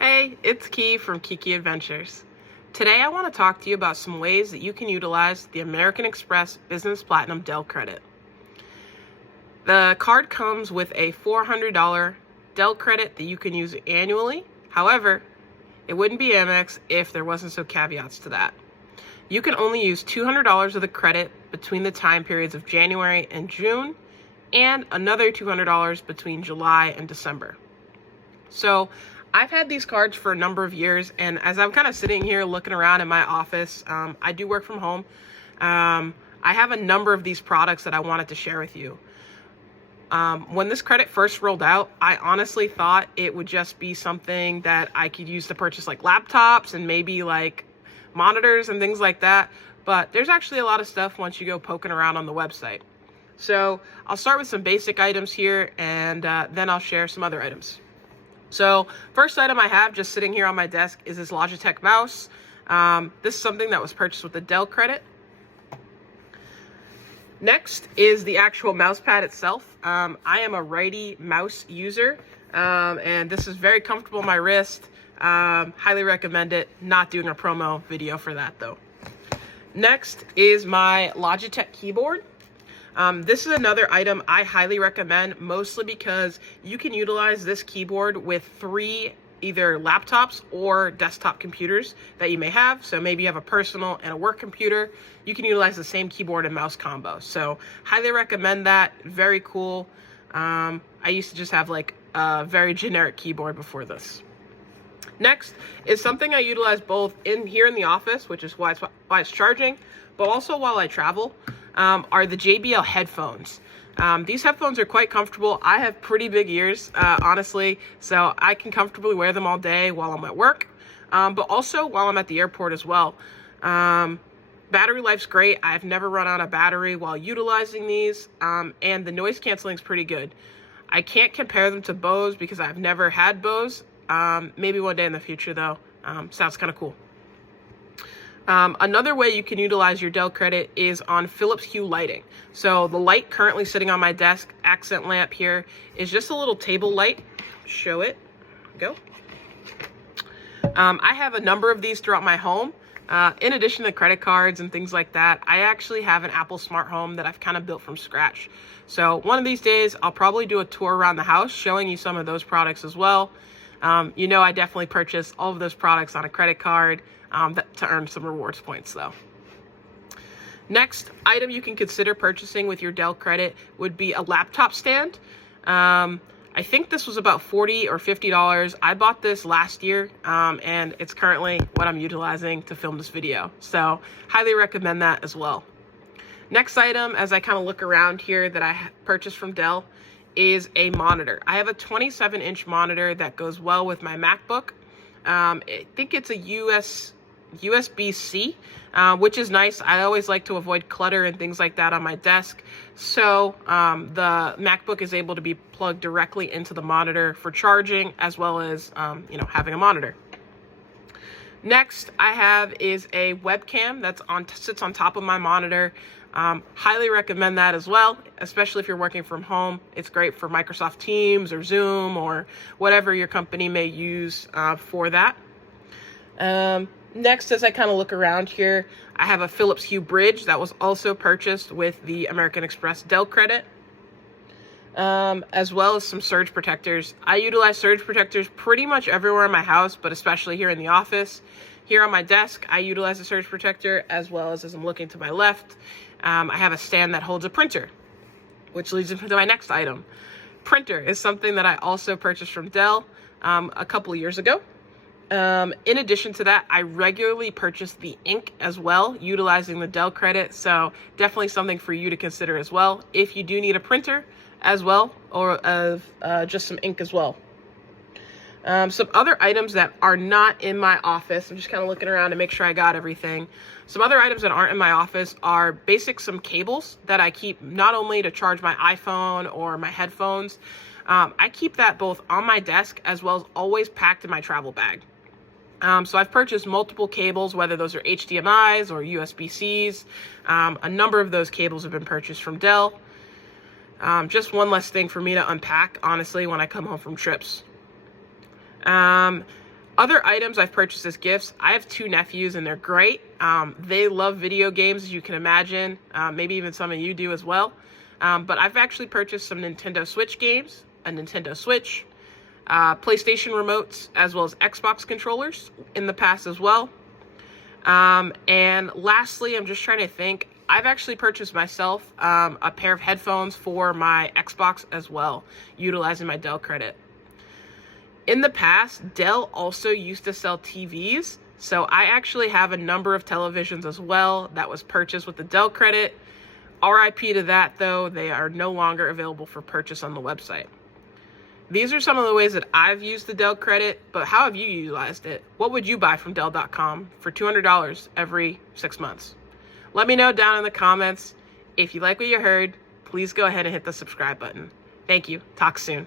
Hey, it's Key from keyKEYadventures. Today I want to talk to you about some ways that you can utilize the American Express Business Platinum Dell credit. The card comes with a $400 Dell credit that you can use annually. However, it wouldn't be Amex if there wasn't some caveats to that. You can only use $200 of the credit between the time periods of January and June, and another $200 between July and December. So I've had these cards for a number of years, and as I'm kind of sitting here looking around in my office, I do work from home. I have a number of these products that I wanted to share with you. When this credit first rolled out, I honestly thought it would just be something that I could use to purchase like laptops and maybe like monitors and things like that. But there's actually a lot of stuff once you go poking around on the website. So I'll start with some basic items here, and then I'll share some other items. So first item I have just sitting here on my desk is this Logitech mouse. This is something that was purchased with the Dell credit. Next is the actual mouse pad itself. I am a righty mouse user, and this is very comfortable on my wrist. Highly recommend it. Not doing a promo video for that though. Next is my Logitech keyboard. This is another item I highly recommend, mostly because you can utilize this keyboard with 3 either laptops or desktop computers that you may have. So maybe you have a personal and a work computer. You can utilize the same keyboard and mouse combo. So highly recommend that. Very cool. I used to just have like a very generic keyboard before this. Next is something I utilize both here in the office, which is why it's charging, but also while I travel. Are the JBL headphones. These headphones are quite comfortable. I have pretty big ears, honestly, so I can comfortably wear them all day while I'm at work, but also while I'm at the airport as well. Battery life's great. I've never run out of battery while utilizing these, and the noise canceling is pretty good. I can't compare them to Bose because I've never had Bose. Maybe one day in the future though. Sounds kind of cool. Another way you can utilize your Dell credit is on Philips Hue lighting. So the light currently sitting on my desk, accent lamp here, is just a little table light. Show it. Go. I have a number of these throughout my home. In addition to credit cards and things like that, I actually have an Apple smart home that I've kind of built from scratch. So one of these days, I'll probably do a tour around the house showing you some of those products as well. I definitely purchased all of those products on a credit card to earn some rewards points though. Next item you can consider purchasing with your Dell credit would be a laptop stand. I think this was about $40 or $50. I bought this last year, and it's currently what I'm utilizing to film this video. So highly recommend that as well. Next item, as I kind of look around here that I purchased from Dell, is a monitor. I have a 27-inch monitor that goes well with my MacBook. I think it's a USB-C, which is nice. I always like to avoid clutter and things like that on my desk. So the MacBook is able to be plugged directly into the monitor for charging, as well as having a monitor. Next I have is a webcam that sits on top of my monitor. Highly recommend that as well, especially if you're working from home. It's great for Microsoft Teams or Zoom or whatever your company may use for that. Next, as I kind of look around here, I have a Philips Hue bridge that was also purchased with the American Express Dell credit, as well as some surge protectors. I utilize surge protectors pretty much everywhere in my house, but especially here in the office. Here on my desk, I utilize a surge protector, as well as I'm looking to my left, I have a stand that holds a printer, which leads into my next item. Printer is something that I also purchased from Dell a couple of years ago. In addition to that, I regularly purchase the ink as well, utilizing the Dell credit. So definitely something for you to consider as well, if you do need a printer as well, or just some ink as well. Some other items that are not in my office, I'm just kind of looking around to make sure I got everything. Some other items that aren't in my office are some cables that I keep not only to charge my iPhone or my headphones. I keep that both on my desk as well as always packed in my travel bag. So I've purchased multiple cables, whether those are HDMIs or USB-Cs. A number of those cables have been purchased from Dell. Just one less thing for me to unpack, honestly, when I come home from trips. Other items I've purchased as gifts, I have 2 nephews and they're great. They love video games, as you can imagine. Maybe even some of you do as well. But I've actually purchased some Nintendo Switch games, a Nintendo Switch, PlayStation remotes, as well as Xbox controllers in the past as well. And lastly, I'm just trying to think. I've actually purchased myself a pair of headphones for my Xbox as well, utilizing my Dell credit. In the past, Dell also used to sell TVs, so I actually have a number of televisions as well that was purchased with the Dell credit. RIP to that, though, they are no longer available for purchase on the website. These are some of the ways that I've used the Dell credit, but how have you utilized it? What would you buy from Dell.com for $200 every 6 months? Let me know down in the comments. If you like what you heard, please go ahead and hit the subscribe button. Thank you. Talk soon.